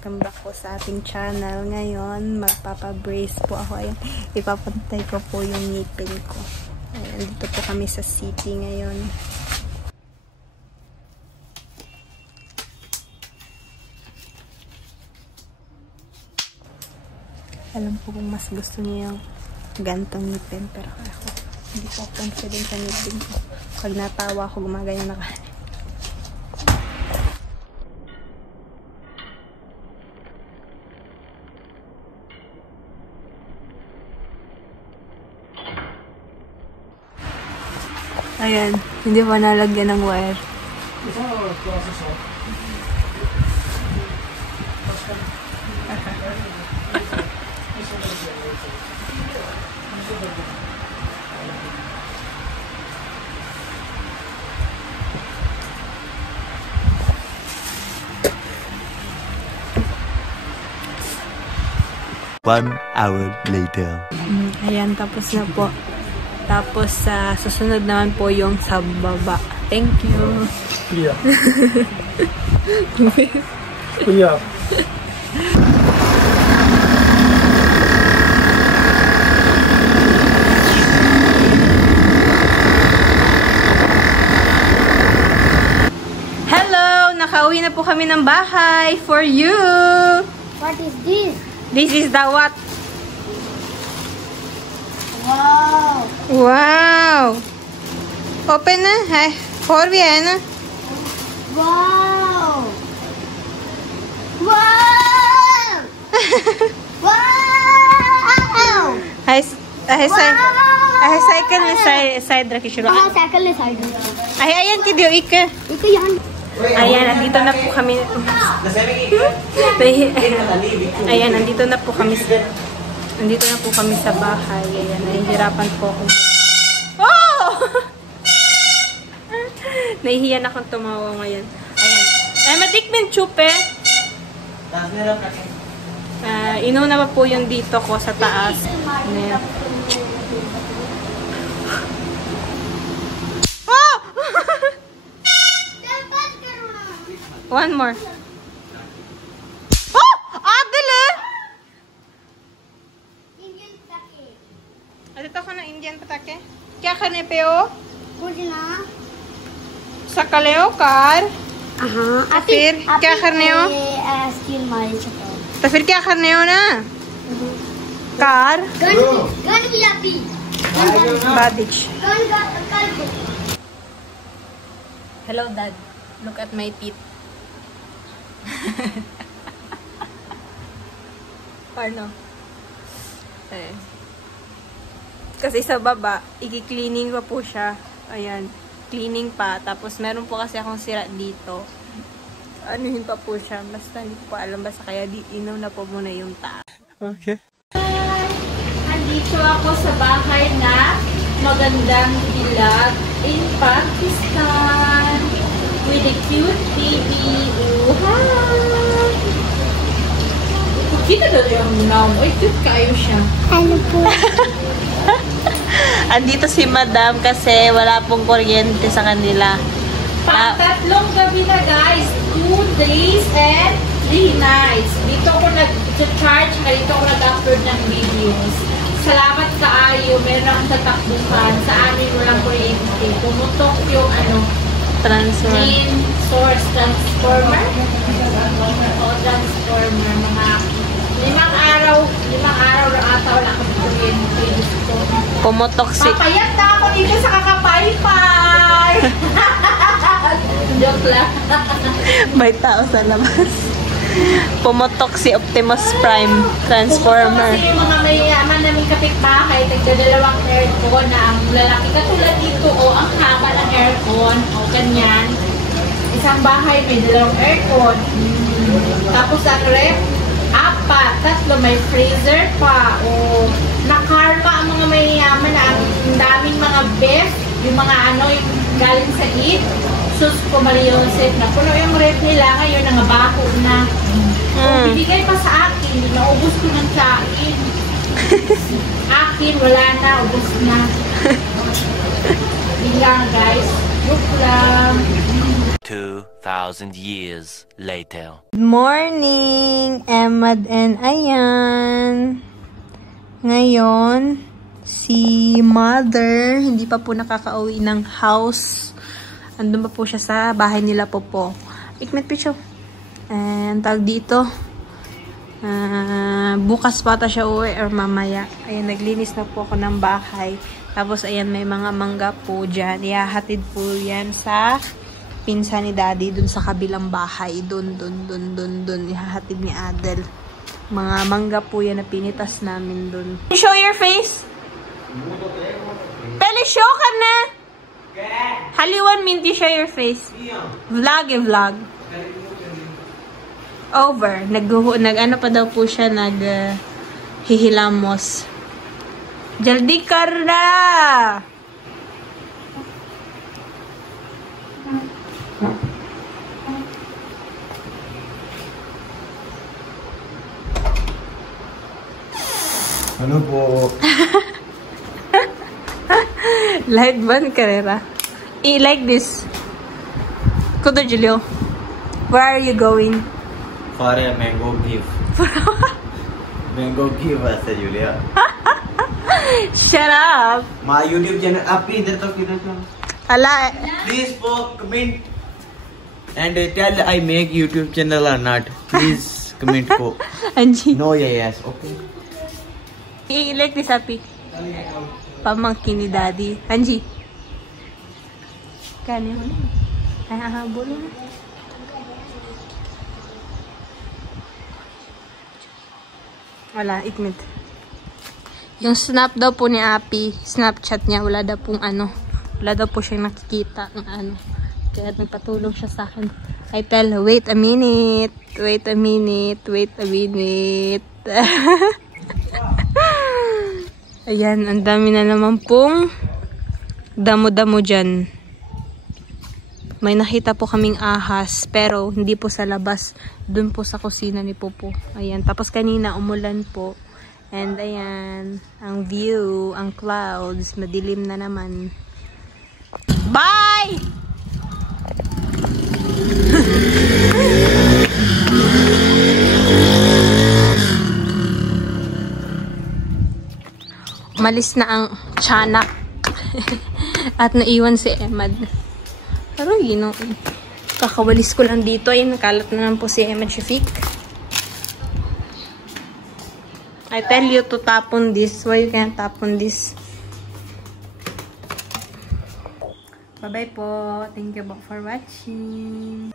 Welcome back po sa ating channel. Ngayon, magpapabrace po ako. Ayan, ipapantay ko po yung ngipin ko. Ayan, dito po kami sa city ngayon. Alam po kung mas gusto niyo yung gantong ngipin, pero ako, hindi po confident sa ngipin ko. Pag natawa ako, gumagaya na ka. Ayan, hindi pa nalagyan ng wire. One hour later. Ayan, tapos na po. Tapos sa susunod naman po yung sa baba. Thank you. Yeah. Yeah. Hello! Nakauwi na po kami ng bahay for you! What is this? This is the what? Wow! Wow! Open na. Hai, और भी है ना? Wow! Wow! wow! है साइकिल में साइड रखी शुरू. हाँ, साइकिल ले साइड में. Ay, ayan ki dio ik. Ito yan. Ayan, nandito na po kami. Ayan, nandito na po kami. Nandito na po kami sa bahay. Ayan, nahihirapan po ako. Oh! Nahihiyan akong tumawa ngayon. Ayan. Ay, matikmin chupe. Inuna pa po yung dito ko sa taas. Ayan. Oh! One more. Oh! Adil eh! Adito ko na Indian patake. Kya karne pe ho? कुछ ना. सकले हो कार? हाँ. फिर क्या करने हो? स्टील मारी सकता. तो फिर क्या करने हो ना? कार? गन भी आती. Badich. Gun. Hello, Dad. Look at my teeth. Paano? Eh. Kasi sa baba, i-cleaning pa po siya. Ayan. Cleaning pa. Tapos, meron po kasi akong sira dito. Anuhin pa po siya. Basta hindi ko pa alam. Basta kaya inaw na po muna yung taas. Okay. Andito ako sa bahay na magandang vlog in Pakistan. With a cute baby. Hi! Kita daw yung mom. Uy, cute kayo siya. Ano po? Andito si Madam kasi wala pong kuryente sa kanila. Tatlong gabi na guys. 2 days and 3 nights. Dito ako nag-charge na dito ako nag-upload ng videos. Salamat kaayo. Meron akong tatakbuhan. Sa amin walang kuryente. Pumutok yung main source transformer. O transformer. Mga 5 araw na ata wala akong kuryente. Pumutok si... Papayat na ako dito sa kakapaypay! Joke lang. May tao sa labas. Pumutok si Optimus Prime Transformer. Kasi yung mga mayayaman naming kapitbahay, nagdadalawang aircon na ang lalaki. Katulad dito, ang haba ng aircon, ganyan. Isang bahay may 2 aircon. Tapos ang ref, 4, 3, may freezer pa. Nakarma ang mga mayayaman na ang daming mga best, yung mga yung galing sa eat. Sus ko Mariosep na puno yung ref nila ngayon, nangabaho na. Binigay pa sa akin, naubos ko ng kain. Akin, wala na, ubos na. Biglang guys, joke lang. 2,000 years later. Good morning, Emad and Ayan. Ngayon, si Mother, hindi pa po nakaka-uwi ng house. Andun pa po siya sa bahay nila po. Ikmet picho. And tawag dito, bukas pa siya uwi or mamaya. Ayan, naglinis na po ako ng bahay. Tapos, ayan, may mga mangga po dyan. Ihahatid po yan sa pinsan ni Daddy dun sa kabilang bahay. Dun. Ihahatid ni Adel. Mga mangga po yan na pinitas namin dun. Show your face! Pele, show ka na! Haliwan minti show your face. Vlog. Over. Nag-ano pa daw po siya, hihilamos. Jaldi ka na! Ano po? Light ban karera. Like this. Kudo Julio. Where are you going? For a mango gift. Mango gift ऐसे Julia. Shut up. My YouTube channel आप भी इधर तो किधर तो. Ala. Please comment and tell I make YouTube channel or not. Please comment ko. Anji. No yes okay. Like this happy. Pamangkin ni Daddy. Anji. Kani mo na. Ay, hahabol na. Wala, ikmit. Yung snap daw po ni Api, Snapchat niya, wala daw pong wala daw po siyang nakikita ng Kaya nagpatulong siya sa akin. I tell, wait a minute. Ayan, ang dami na naman pong damo-damo dyan. May nakita po kaming ahas, pero hindi po sa labas. Dun po sa kusina ni Popo. Ayan, tapos kanina umulan po. And ayan, ang view, ang clouds, madilim na naman. Bye! Malis na ang tiyanak. At naiwan si Emad. Pero kakawalis ko lang dito. Ay, nakalat na lang po si Emad Shafiq. I tell you to tapon this. Why you can't tapon this? Bye-bye po. Thank you for watching.